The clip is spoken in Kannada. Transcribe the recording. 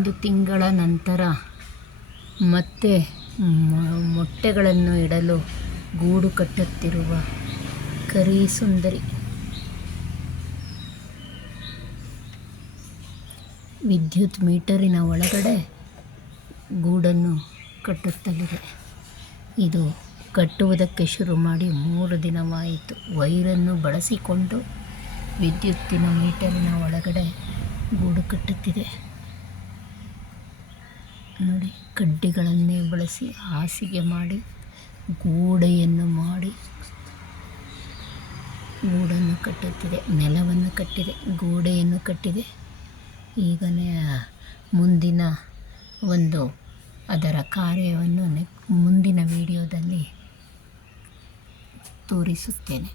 1 ತಿಂಗಳ ನಂತರ ಮತ್ತೆ ಮೊಟ್ಟೆಗಳನ್ನು ಇಡಲು ಗೂಡು ಕಟ್ಟುತ್ತಿರುವ ಕರಿ ಸುಂದರಿ. ವಿದ್ಯುತ್ ಮೀಟರಿನ ಒಳಗಡೆ ಗೂಡನ್ನು ಕಟ್ಟುತ್ತಲಿದೆ. ಇದು ಕಟ್ಟುವುದಕ್ಕೆ ಶುರು ಮಾಡಿ 3 ದಿನವಾಯಿತು. ವೈರನ್ನು ಬಳಸಿಕೊಂಡು ವಿದ್ಯುತ್ತಿನ ಮೀಟರಿನ ಒಳಗಡೆ ಗೂಡು ಕಟ್ಟುತ್ತಿದೆ. ನೋಡಿ, ಕಡ್ಡಿಗಳನ್ನೇ ಬಳಸಿ ಹಾಸಿಗೆ ಮಾಡಿ ಗೋಡೆಯನ್ನು ಮಾಡಿ ಗೂಡನ್ನು ಕಟ್ಟುತ್ತಿದೆ. ನೆಲವನ್ನು ಕಟ್ಟಿದೆ, ಗೋಡೆಯನ್ನು ಕಟ್ಟಿದೆ. ಈಗನೇ ಮುಂದಿನ ಅದರ ಕಾರ್ಯವನ್ನು ಮುಂದಿನ ವಿಡಿಯೋದಲ್ಲಿ ತೋರಿಸುತ್ತೇನೆ.